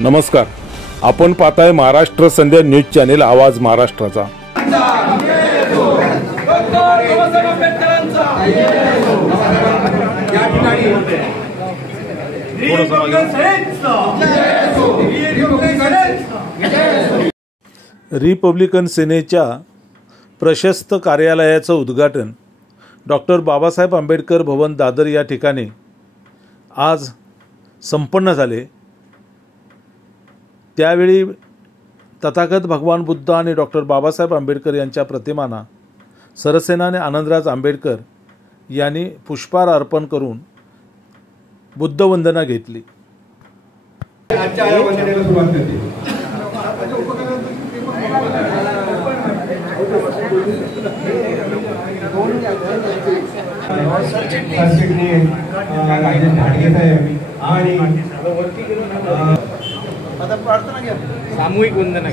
नमस्कार, आपण पाहताय महाराष्ट्र संध्या न्यूज चॅनेल आवाज महाराष्ट्राचा। रिपब्लिकन सेनेच्या प्रशस्त कार्यालयाचं उद्घाटन डॉक्टर बाबासाहेब आंबेडकर भवन दादर या ठिकाणी आज संपन्न झाले। त्यावेळी तथागत भगवान बुद्ध आणि डॉक्टर बाबासाहेब आंबेडकर यांच्या प्रतिमांना सरसेनानी आनंदराज आंबेडकर यांनी पुष्पहार अर्पण करून बुद्धवंदना घेतली। सामूहिक वंदना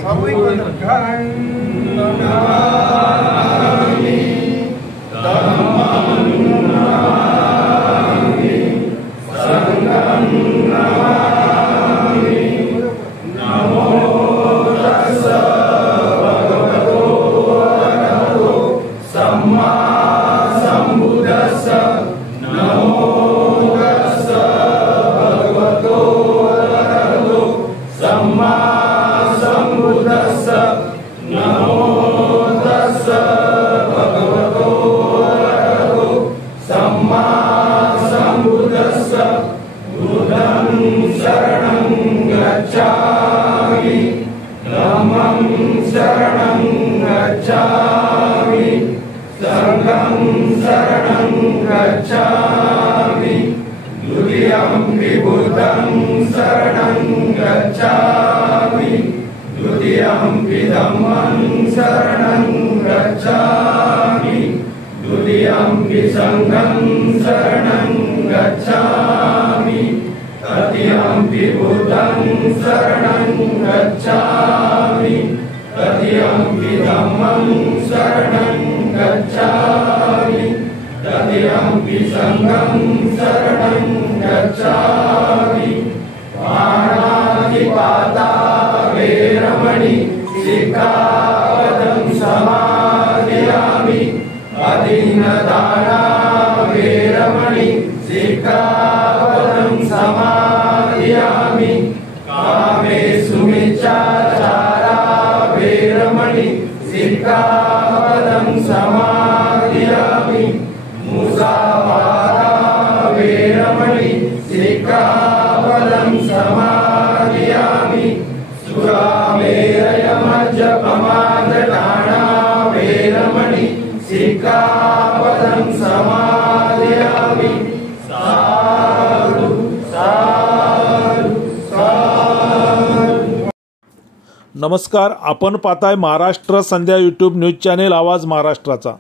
नमस्कार, आपण पाहताय महाराष्ट्र संध्या यूट्यूब न्यूज चॅनेल आवाज महाराष्ट्राचा।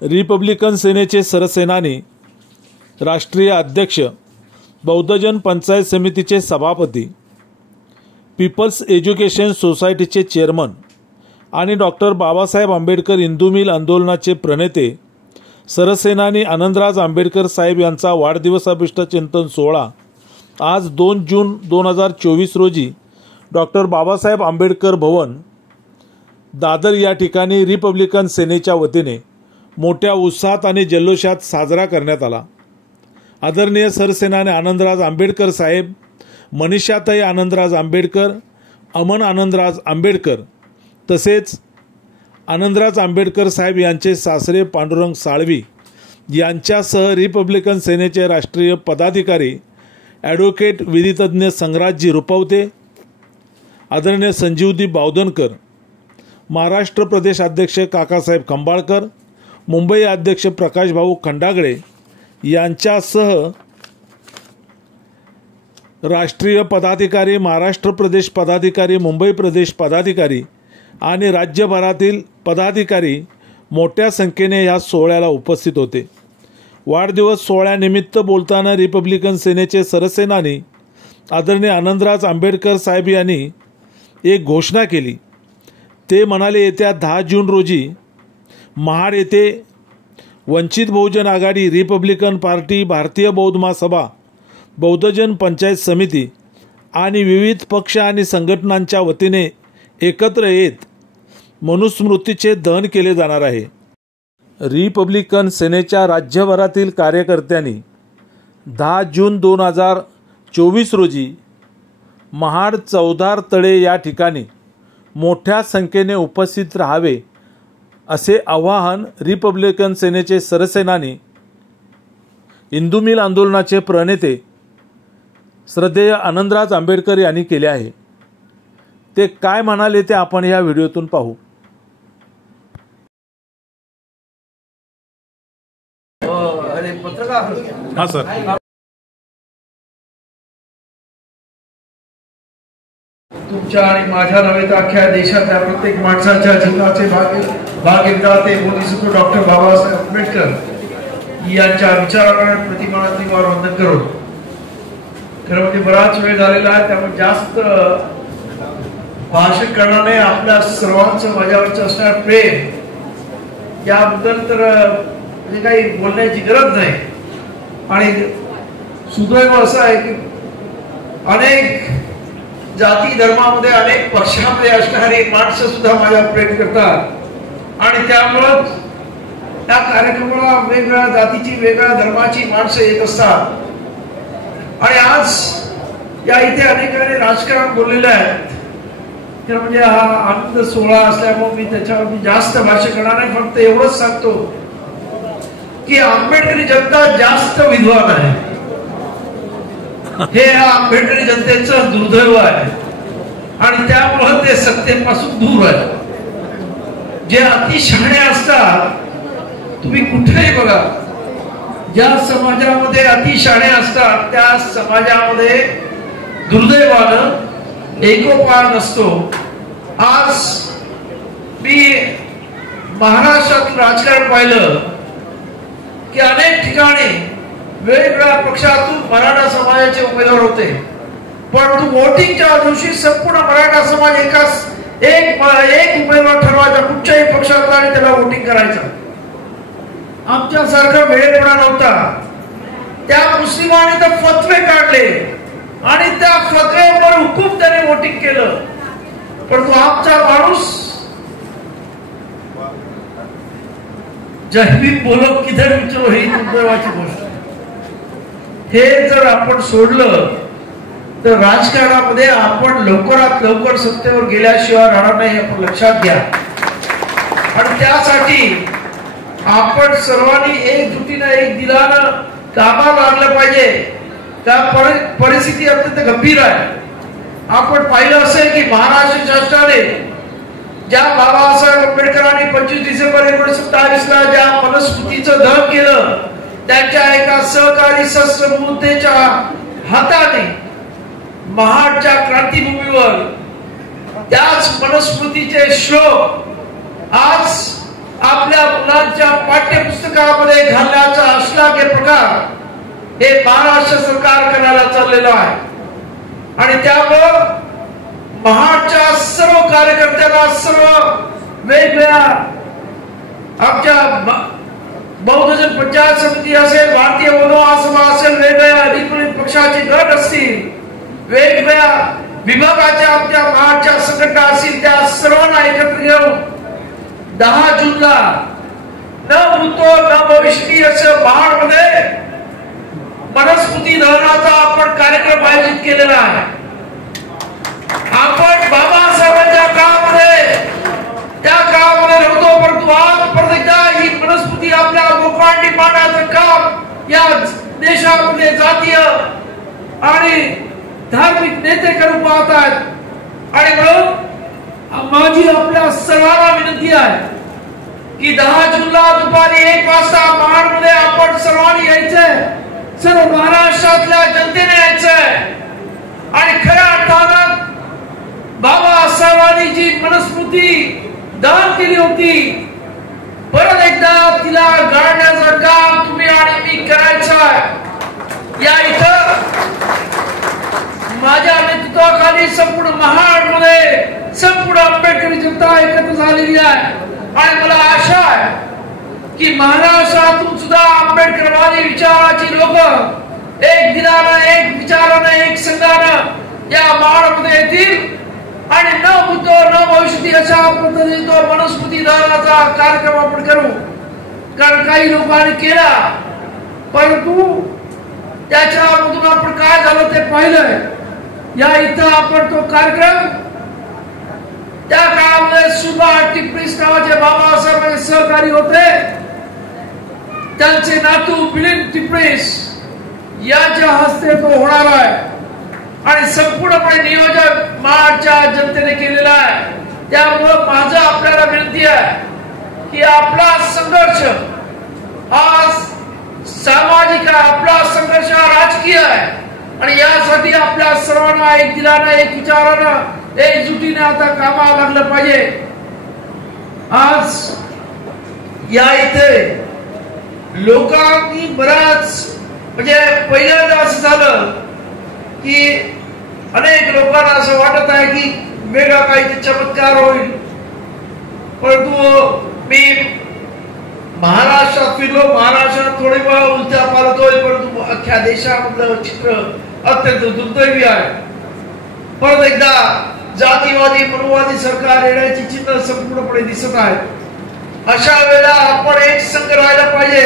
रिपब्लिकन सेनेचे सरसेनानी, राष्ट्रीय अध्यक्ष, बौद्धजन पंचायत समितीचे सभापती, पीपल्स एज्युकेशन सोसायटीचे चेअरमन आणि डॉक्टर बाबासाहेब आंबेडकर हिंदू मिल आंदोलनाचे प्रणेते सरसेनानी आनंदराज आंबेडकर साहेब यांचा वाढदिवस अभिष्ट चिंतन सोहळा आज 2 जून 2024 रोजी डॉक्टर बाबासाहेब आंबेडकर भवन दादर या ठिकाणी रिपब्लिकन सेनेच्या वतीने मोठ्या उत्साहात आणि जल्लोषात साजरा करण्यात आला। आदरणीय सरसेनानी आनंदराज आंबेडकर साहेब, मनीषाताई आनंदराज आंबेडकर, अमन आनंदराज आंबेडकर तसेच आनंदराज आंबेडकर साहेब यांचे सासरे पांडुरंग साळवी यांच्यासह रिपब्लिकन सेनेचे राष्ट्रीय पदाधिकारी ॲडव्होकेट विधितज्ञ संग्राजी रुपवते, आदरणीय संजीवदी बावधनकर, महाराष्ट्र प्रदेश अध्यक्ष काकासाहेब खंबाळकर, मुंबई अध्यक्ष प्रकाशभाऊ खंडागळे यांच्यासह राष्ट्रीय पदाधिकारी, महाराष्ट्र प्रदेश पदाधिकारी, मुंबई प्रदेश पदाधिकारी आणि राज्यभरातील पदाधिकारी मोठ्या संख्येने या सोहळ्याला उपस्थित होते। वाढदिवस सोहळ्यानिमित्त बोलताना रिपब्लिकन सेनेचे सरसेनानी आदरणीय आनंदराज आंबेडकर साहेब यांनी एक घोषणा केली। ते म्हणाले, येत्या 10 जून रोजी महाड येथे वंचित बहुजन आघाडी, रिपब्लिकन पार्टी, भारतीय बौद्ध महासभा, बौद्धजन पंचायत समिती आणि विविध पक्ष आणि संघटनांच्या वतीने एकत्र येत मनुस्मृतीचे दहन केले जाणार आहे। रिपब्लिकन सेनेच्या राज्यभरातील कार्यकर्त्यांनी 10 जून 2024 रोजी महाड चौधार तळे या ठिकाणी मोठ्या संख्येने उपस्थित राहावे असे आवाहन रिपब्लिकन सेनेचे सरसेनानी हिंदू मिल आंदोलनाचे प्रणेते श्रद्धेय आनंदराज आंबेडकर यांनी केले आहे। ते काय म्हणाले ते आपण या व्हिडिओतून पाहू। हाँ सर, तुमच्या आणि माझ्या नव्हे तर अख्ख्या देशातल्या प्रत्येक माणसाच्या जीवनाचे भाग्यविधाते बोधिसत्व डॉक्टर बाबासाहेब आंबेडकर यांच्या विचारांना प्रतिमानावर वंदन करून खरं म्हणजे बराच वेळ झालेला आहे, त्यामुळे जास्त भाषण करण्याने आपल्या सर्वांचं माझ्यावरचं असणार प्रेम याबद्दल तर म्हणजे काही बोलण्याची गरज नाही। आणि सुदैव असं आहे की अनेक जाती धर्मामध्ये अनेक पक्षामध्ये असणारी माणसं सुद्धा माझ्यावर प्रेम करतात आणि त्यामुळं त्या कार्यक्रमाला वेगवेगळ्या जातीची वेगवेगळ्या धर्माची माणसं येत असतात। आणि आज या इथे अनेकांनी राजकारण बोललेलं आहे, म्हणजे हा आनंद सोहळा असल्यामुळे मी त्याच्यावर जास्त भाष्य करणार नाही, फक्त एवढंच सांगतो की आंबेडकरी जनता जास्त विद्वान आहे, हे आंबेडकरी जनतेचं दुर्दैव आहे आणि त्यामुळे ते सत्तेपासून दूर आहे। जे अतिशहाणे असतात, तुम्ही कुठेही बघा, ज्या समाजामध्ये अतिशहाणे असतात त्या समाजामध्ये दुर्दैवानं एकोपा नसतो। आज मी महाराष्ट्रात राजकारण पाहिलं की अनेक ठिकाणी वेगवेगळ्या पक्षातून मराठा समाजाचे उमेदवार होते, परंतु वोटिंगच्या दिवशी संपूर्ण मराठा समाज एक उमेदवार ठरवायचा कुठच्याही पक्षातला आणि त्याला वोटिंग करायचं। आमच्यासारखा वेळेपणा नव्हता। त्या मुस्लिमांनी तर फतवे काढले आणि त्या फतव्यावर हुकूम त्याने वोटिंग केलं, परंतु आमचा माणूस जय भीम बोलो किधर विचारो ही दुर्दैवाची गोष्ट। हे जर आपण सोडलं तर राजकारणामध्ये आपण लवकरात लवकर सत्तेवर गेल्याशिवाय राहणार नाही, हे आपण लक्षात घ्या। आणि त्यासाठी आपण सर्वांनी एकजुटीनं एक दिलानं कामाला लागलं पाहिजे। त्या परिस्थिती अत्यंत गंभीर आहे। आपण पाहिलं असेल की महाराष्ट्र शासनाने ज्या बाबासाहेब आंबेडकरांनी 25 डिसेंबर 1927 ज्या मनुस्मृतीचं दहन केलं, त्यांच्या एका सहकारी शस्त्रमूर्तीच्या हाताने महाडच्या क्रांतीभूमीवर त्याच मनुस्मृतीचे श्लोक आज आपल्या मुलांच्या पाठ्यपुस्तकामध्ये घालण्याचा अश्लाघ्य प्रकार हे महाराष्ट्र सरकार करायला चाललेलं आहे। आणि त्यामुळं महाडच्या सर्व कार्यकर्त्यांना, सर्व वेगवेगळ्या आमच्या बहुजन पंचायत समिती असेल, भारतीय महासभा असेल, वेगवेगळ्या रिपब्लिक पक्षाचे गट असतील, वेगवेगळ्या विभागाच्या आमच्या महाडच्या संघटना असतील, त्या सर्वांना एकत्र घेऊन 10 जूनला न भूतो न भविष्यती असं महाडमध्ये मनुस्मृती दहनाचा आपण कार्यक्रम आयोजित केलेला आहे। आपण बाबासाहेबांच्या काळामध्ये त्या काळामध्ये नव्हतो, परंतु आज प्रत्येकदा ही मनुस्मृती आपल्या लोकांनी मांडण्याचं काम या देशामध्ये जातीय आणि धार्मिक नेते करून पाहत आहेत। आणि म्हणून माझी आपल्या सर्वांना विनंती आहे की 10 जूनला दुपारी 1 वाजता महाडमध्ये आपण सर्वांनी यायचंय, सर्व महाराष्ट्रातल्या जनतेने यायचंय आणि खऱ्या अर्थानं बाबासाहेबांनी जी मनुस्मृती दान केली होती, परत एकदा तिला गाळण्याचं काम तुम्ही आणि मी करायचं आहे। या इथं माझ्या नेतृत्वाखाली संपूर्ण महाडमध्ये संपूर्ण आंबेडकरी जनता एकत्र झालेली आहे आणि मला आशा आहे की महाराष्ट्रातून सुद्धा आंबेडकरवादी विचाराची लोक एक दिलानं, एक विचारानं, एक संघानं या महाडामध्ये येतील आणि न भूतो न भविष्यती अशा पद्धतीने तो मनुस्मृती दानाचा कार्यक्रम आपण करू. कारण काही लोकांनी केला, परंतु त्याच्यामधून आपण काय झालं ते पाहिलंय. या इथं आपण तो कार्यक्रम त्या काळामध्ये सुभा टिप्रिस नावाचे बाबासाहेब सहकारी होते, त्यांचे नातू मिलिंद टिप्रिस यांच्या हस्ते तो होणार आहे आणि संपूर्णपणे नियोजन महाराष्ट्राच्या जनतेने केलेला आहे. त्यामुळं माझं आपल्याला विनंती आहे की आपला संघर्ष हा सामाजिक आहे, आपला संघर्ष हा राजकीय आहे आणि यासाठी आपल्या सर्वांना एक दिलानं एक विचारानं एकजुटीने आता कामाला लागलं पाहिजे. आज या इथे लोकांनी बराच म्हणजे पहिल्यांदा असं झालं की अनेक लोकांना असं वाटत आहे की वेगळा काही चमत्कार होईल. परंतु मी महाराष्ट्रात फिरलो, महाराष्ट्रात थोडी वेळा उलट्या पालत होईल, परंतु अख्ख्या देशामधलं चित्र अत्यंत दुर्दैवी आहे. परत एकदा जातीवादी मनोवादी सरकार येण्याची चिन्ह संपूर्णपणे दिसत आहे. अशा वेळेला आपण एक संघ राहायला पाहिजे.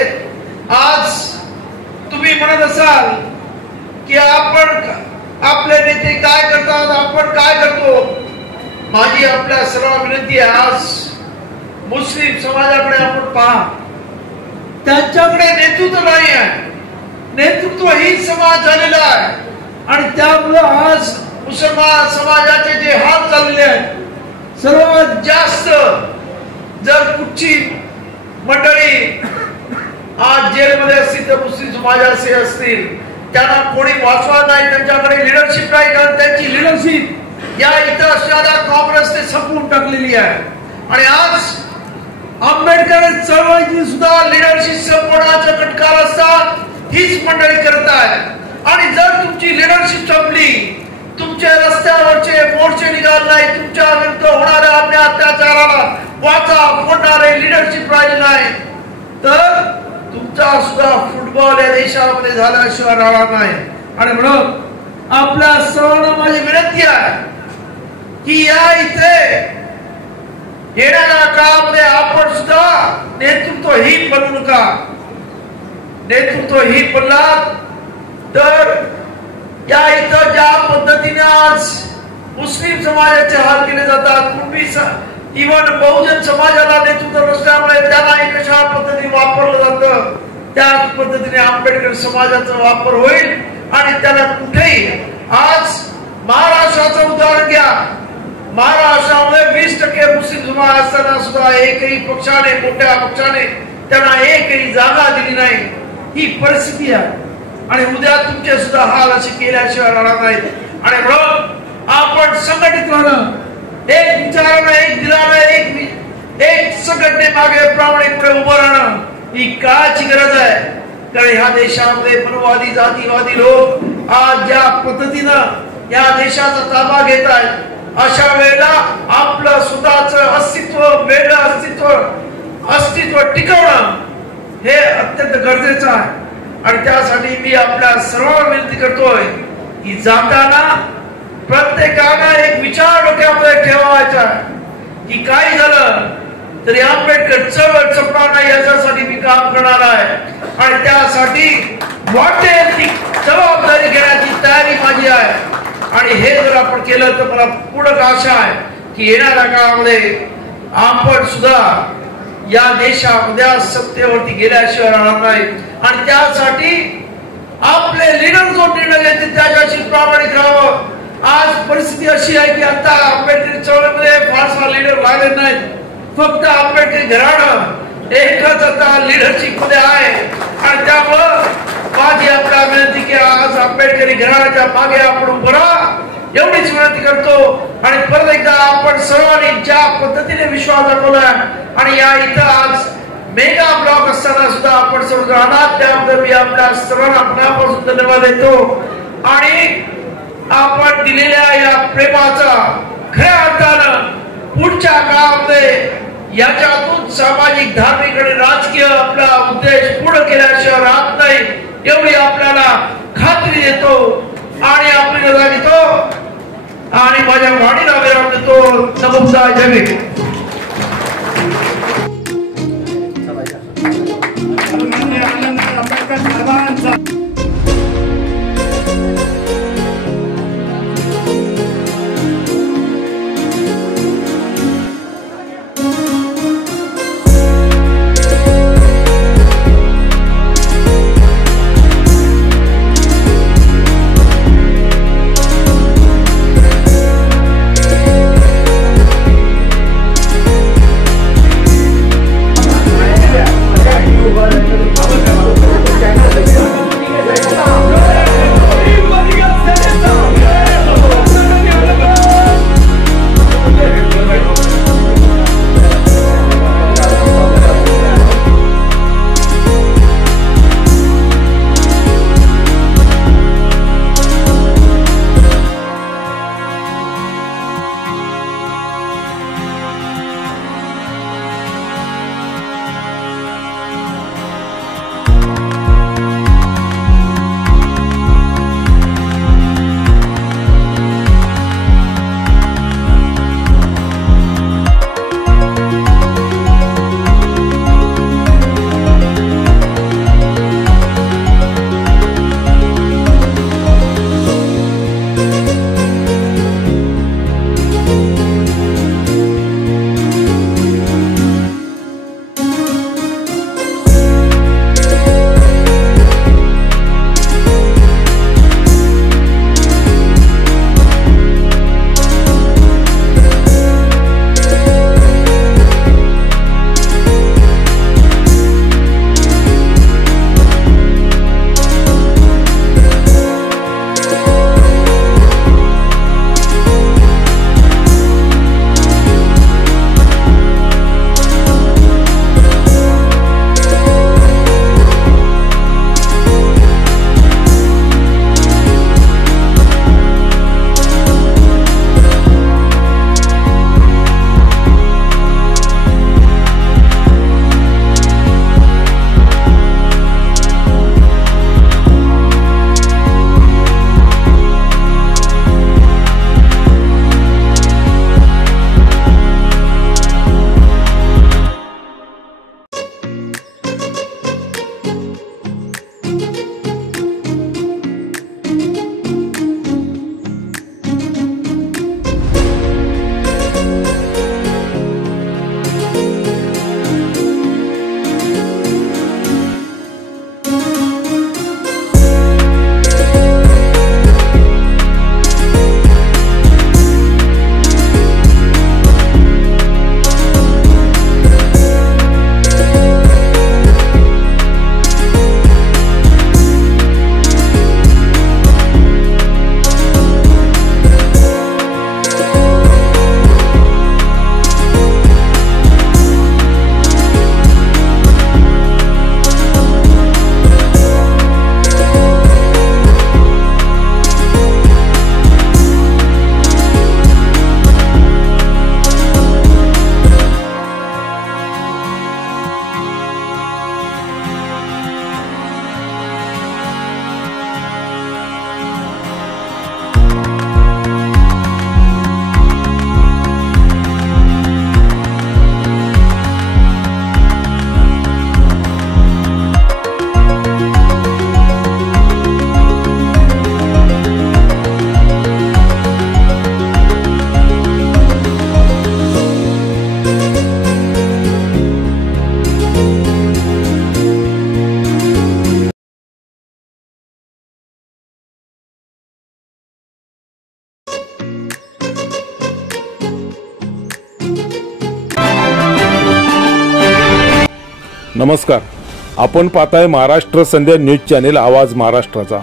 आज तुम्ही म्हणत असाल की आपण आपले नेते काय करतात, आपण काय करतो. माझी आपल्या सर्वांना विनंती आहे, आज मुस्लिम समाजाकडे आपण पहा, त्यांच्याकडे नेतृत्व नाही आहे, नेतृत्व ही समाज झालेला आहे आणि त्यामुळे आज मुसलमान समाजाचे जे हाल चाललेले आहेत, सर्वात जास्त जर कुठची मंडळी आज जेलमध्ये असतील तर मुस्लिम समाजाचे असतील, त्यांना कोणी वाचवा नाही, त्यांच्याकडे लिडरशिप नाही. कारण त्यांची लिडरशिप या इतर असणाऱ्या काँग्रेसने संपवून टाकलेली आहे आणि आज आंबेडकर चळवळीची सुद्धा लिडरशिप संपवण्याचा कटकार असतात हीच मंडळी करत आहे. आणि जर तुमची लिडरशिप संपली, तुमच्या रस्त्यावरचे मोर्चे निघाल नाही, तुमच्या विरुद्ध होणाऱ्या अन्य अत्याचाराला वाचा फोडणारे लिडरशिप राहिले नाही, तर तुमचा सुद्धा फुटबॉल या देशामध्ये झाल्याशिवाय राहणार नाही. आणि म्हणून आपल्या सर्वांना माझी विनंती आहे की या इथे येणाऱ्या काळामध्ये आपण सुद्धा नेतृत्वहीन बनू नका. नेतृत्वहीन बनलात तर या इथं ज्या पद्धतीने आज मुस्लिम समाजाचे हाल केले जातात, पूर्वी इव्हन बहुजन समाजाला नेतृत्व नसल्यामुळे त्यांना कशा पद्धतीने वापरलं जातं, त्याच पद्धतीने आंबेडकर समाजाचा वापर होईल आणि त्याला कुठेही. आज महाराष्ट्राचं उदाहरण घ्या, महाराष्ट्रामध्ये 20% मुस्लिम समाज असताना सुद्धा एकही पक्षाने, मोठ्या पक्षाने त्यांना एकही जागा दिली नाही. ही परिस्थिती आहे आणि उद्या तुमचे सुद्धा हाल असे केल्याशिवाय राहणार नाहीत. आणि म्हणून आपण संघटित राहणं, एक विचारानं, एक दिलानं, एक संघटने मागे प्रामाणिकपणे उभं राहणं ही काळाची गरज आहे. कारण ह्या देशामध्ये मनोवादी जातीवादी लोक आज ज्या पद्धतीनं या देशाचा ताबा घेत आहेत, अशा वेळेला आपलं स्वतःच अस्तित्व, वेगळं अस्तित्व टिकवणं हे अत्यंत गरजेचं आहे. आणि त्यासाठी मी आपल्या सर्वांना विनंती करतोय की जाताना प्रत्येकानं एक विचार डोक्यामध्ये ठेवायचा की काही झालं तरी आंबेडकर चळवळ संपणार नाही याच्यासाठी मी काम करणार आहे आणि त्यासाठी वाटेल ती जबाबदारी घेण्याची तयारी माझी आहे. आणि हे जर आपण केलं तर मला पूर्ण आशा आहे की येणाऱ्या काळामध्ये आपण सुद्धा या देशामध्ये सत्तेवरती गेल्याशिवाय राहणार नाही. आणि त्यासाठी आपले लीडर जो निर्णय घेते त्याच्याशी प्रामाणिक राहावं. आज परिस्थिती अशी आहे की आता आंबेडकर चळवळीमध्ये फारसा लीडर राहिले नाहीत, फक्त आंबेडकर घराणं एकच आता लिडरशिप मध्ये आहे. आणि त्यामुळं माझी आपल्याला विनंती की आज आंबेडकरी घराण्याच्या मागे आपण उभं राहा एवढीच विनंती करतो. आणि परत एकदा आपण सर्वांनी ज्या पद्धतीने विश्वास दाखवला आणि या इथं आज मेगा ब्लॉक असताना सुद्धा आपण सर्व राहणार, त्यामुळे मी आपल्या सर्वांना मनापासून धन्यवाद देतो. आणि आपण दिलेल्या या प्रेमाचा खऱ्या अर्थानं पुढच्या काळामध्ये याच्यातून सामाजिक, धार्मिक आणि राजकीय आपला उद्देश पूर्ण केल्याशिवाय राहत नाही एवढी आपल्याला खात्री देतो. आणि आपली रजा घेतो. माझ्या वाणीला विराम देतो. नमस्कार. जय भीम. नमस्कार, आपण पाहताय महाराष्ट्र संध्या न्यूज चॅनेल आवाज महाराष्ट्राचा।